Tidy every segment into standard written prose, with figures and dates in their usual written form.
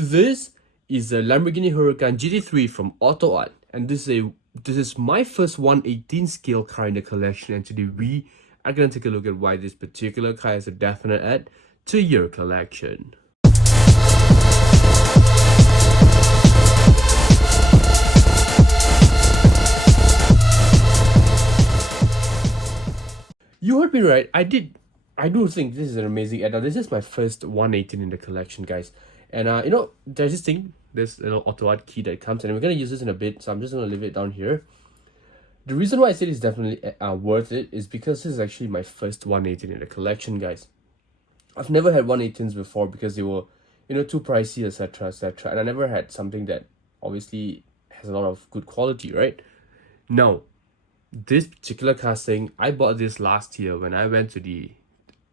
This is a Lamborghini Huracan GT3 from AutoArt, and this is my first 1/18 scale car in the collection, and today we are going to take a look at why this particular car is a definite add to your collection. You heard me right. I do think this is an amazing add-on. This is my first 1/18 in the collection, guys. And there's this thing, this AutoArt key that comes, and we're gonna use this in a bit, so I'm just gonna leave it down here. The reason why I say it's definitely worth it is because this is actually my first 1/18 in the collection, guys. I've never had 1/18s before because they were, too pricey, etc., etc. And I never had something that obviously has a lot of good quality, right? Now, this particular casting, I bought this last year when I went to the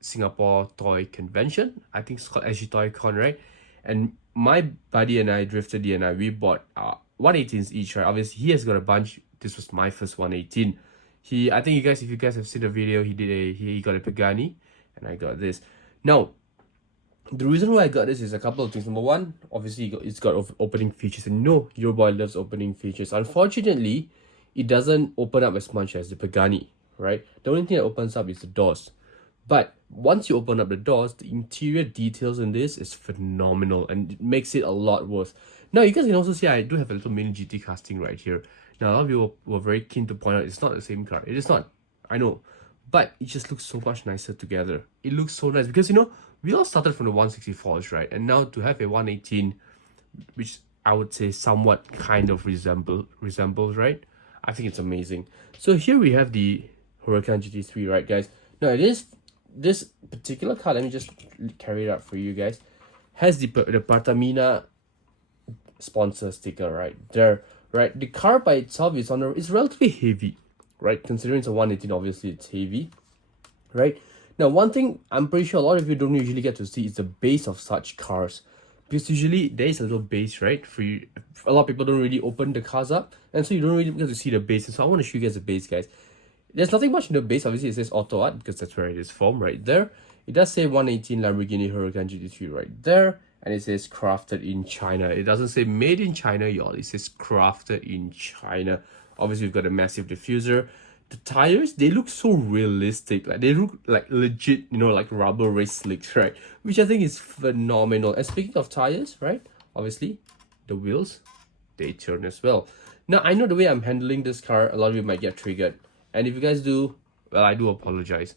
Singapore Toy Convention. I think it's called SG Toy Con, right? And my buddy and I drifted in, and we bought 1/18s each, right? Obviously, he has got a bunch. This was my first 1/18. I think if you guys have seen the video, he got a Pagani, and I got this. Now, the reason why I got this is a couple of things. Number one, obviously, it's got opening features, and your boy loves opening features. Unfortunately, it doesn't open up as much as the Pagani, right? The only thing that opens up is the doors. But once you open up the doors, the interior details in this is phenomenal, and it makes it a lot worse. Now, you guys can also see I do have a little mini GT casting right here. Now, a lot of you were very keen to point out it's not the same car. It is not, I know. But it just looks so much nicer together. It looks so nice because, we all started from the 164s, right? And now to have a 1/18, which I would say somewhat kind of resembles, right? I think it's amazing. So here we have the Huracan GT3, right, guys? Now, this particular car, let me just carry it out for you guys, has the Pertamina sponsor sticker right there, right? The car by itself is relatively heavy, right? Considering it's a 1/18, obviously it's heavy, right? Now, one thing I'm pretty sure a lot of you don't usually get to see is the base of such cars, because usually there is a little base, right? For you, a lot of people don't really open the cars up, and so you don't really get to see the base. So I want to show you guys the base, guys. There's nothing much in the base. Obviously, it says AutoArt because that's where it is from, right there. It does say 1/18 Lamborghini Huracan GT3 right there, and it says crafted in China. It doesn't say made in China, y'all. It says crafted in China. Obviously, we've got a massive diffuser. The tires, they look so realistic. Like, they look like legit, like rubber race slicks, right? Which I think is phenomenal. And speaking of tires, right? Obviously, the wheels, they turn as well. Now, I know the way I'm handling this car, a lot of you might get triggered. And if you guys do, well, I do apologize.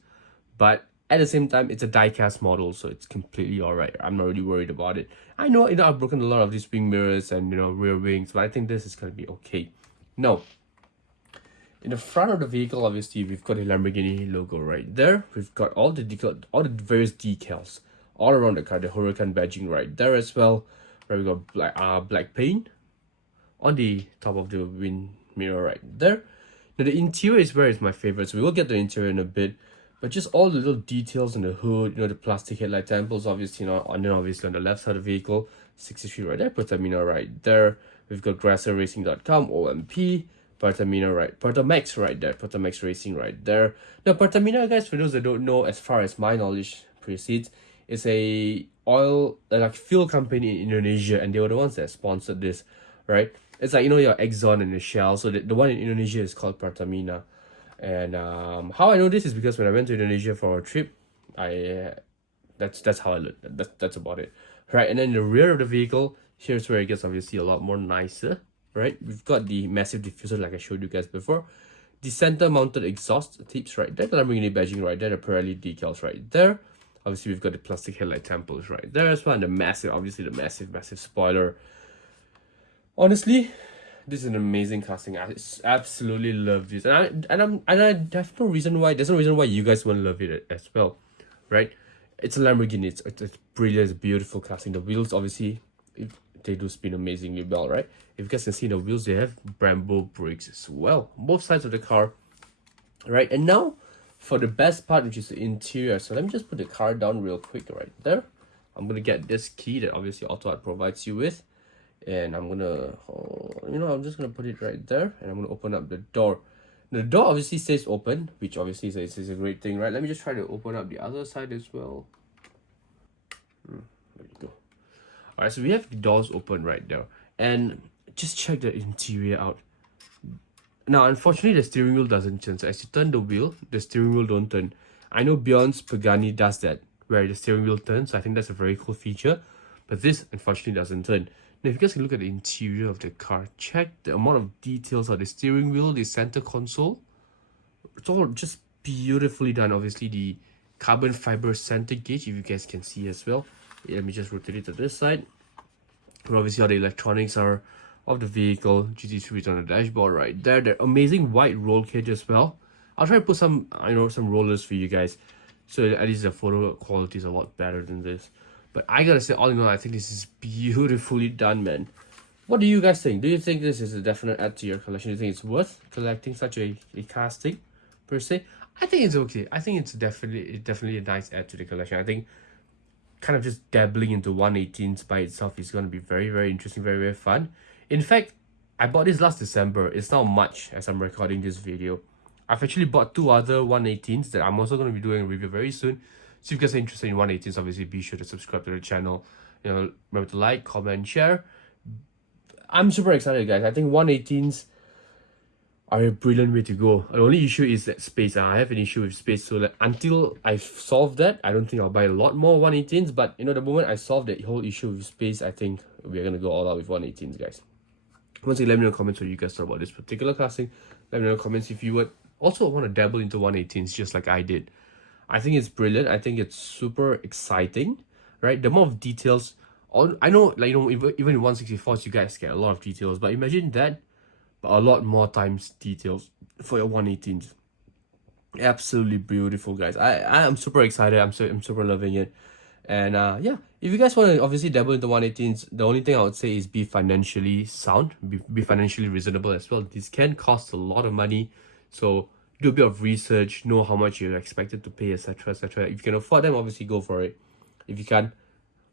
But at the same time, it's a die-cast model, so it's completely alright. I'm not really worried about it. I know, I've broken a lot of these wing mirrors and, rear wings, but I think this is going to be okay. Now, in the front of the vehicle, obviously, we've got a Lamborghini logo right there. We've got all the various decals all around the car. The Huracan badging right there as well. Right, we've got black paint on the top of the wind mirror right there. Now, the interior is where it's my favorite, so we will get the interior in a bit. But just all the little details on the hood, the plastic headlight temples, obviously, and then obviously on the left side of the vehicle, 63 right there, Pertamina right there. We've got RdnRacing.com, OMP, Pertamina right, Pertamax right there, Pertamax Racing right there. Now, Pertamina, guys, for those that don't know, as far as my knowledge proceeds, is a fuel company in Indonesia, and they were the ones that sponsored this, right? It's like, your Exxon and the Shell. So the one in Indonesia is called Pertamina. And how I know this is because when I went to Indonesia for a trip, that's how I looked. That's about it, right? And then the rear of the vehicle, here's where it gets obviously a lot more nicer, right? We've got the massive diffuser like I showed you guys before. The center mounted exhaust tips right there, the Lamborghini badging right there, the Pirelli decals right there. Obviously, we've got the plastic headlight temples right there as well, and the massive spoiler. Honestly, this is an amazing casting. I absolutely love this, and I have no reason why. There's no reason why you guys won't love it as well, right? It's a Lamborghini. It's brilliant. It's beautiful casting. The wheels, obviously, they do spin amazingly well, right? If you guys can see the wheels, they have Brembo brakes as well, both sides of the car, right? And now for the best part, which is the interior. So let me just put the car down real quick right there. I'm gonna get this key that obviously AutoArt provides you with. And I'm gonna, I'm just gonna put it right there, and I'm gonna open up the door. The door obviously stays open, which obviously is a great thing, right? Let me just try to open up the other side as well. There you go. Alright, so we have the doors open right there. And just check the interior out. Now, unfortunately, the steering wheel doesn't turn. So as you turn the wheel, the steering wheel don't turn. I know Beyond's Pagani does that, where the steering wheel turns. So I think that's a very cool feature. But this, unfortunately, doesn't turn. Now, if you guys can look at the interior of the car, check the amount of details of the steering wheel, the center console. It's all just beautifully done. Obviously, the carbon fiber center gauge, if you guys can see as well. Let me just rotate it to this side. And obviously all the electronics are of the vehicle. GT3 is on the dashboard right there. The amazing white roll cage as well. I'll try to put some, some rollers for you guys, so at least the photo quality is a lot better than this. But I gotta say, all in all, I think this is beautifully done, man. What do you guys think? Do you think this is a definite add to your collection? Do you think it's worth collecting such a casting per se? I think it's okay. I think it's definitely a nice add to the collection. I think kind of just dabbling into 118s by itself is going to be very, very interesting, very, very fun. In fact, I bought this last December. It's not much as I'm recording this video. I've actually bought 2 other 118s that I'm also going to be doing a review very soon. So if you guys are interested in 118s, obviously be sure to subscribe to the channel. Remember to like, comment, share. I'm super excited, guys. I think 118s are a brilliant way to go. The only issue is that space. I have an issue with space, so until I've solved that, I don't think I'll buy a lot more 118s. But the moment I solve that whole issue with space, I think we're gonna go all out with 118s, guys. Once again, let me know in the comments what you guys thought about this particular casting. Let me know in the comments if you would also want to dabble into 118s just like I did. I think it's brilliant. I think it's super exciting, right? The more of details, I know, even in 164s, you guys get a lot of details, but imagine that, but a lot more times details for your 118s. Absolutely beautiful, guys. I am super excited. I'm super loving it. And yeah, if you guys want to obviously dabble into 118s, the only thing I would say is be financially sound, be financially reasonable as well. This can cost a lot of money, so do a bit of research, know how much you're expected to pay, etc, etc. If you can afford them, obviously go for it. If you can't,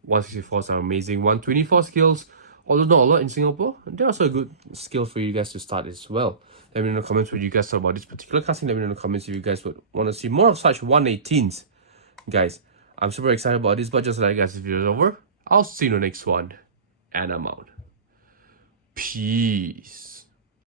164s are amazing. 124 scales, although not a lot in Singapore, they're also a good skill for you guys to start as well. Let me know in the comments what you guys thought about this particular casting. Let me know in the comments if you guys would want to see more of such 118s. Guys, I'm super excited about this, but just like guys, this video is over. I'll see you in the next one, and I'm out. Peace.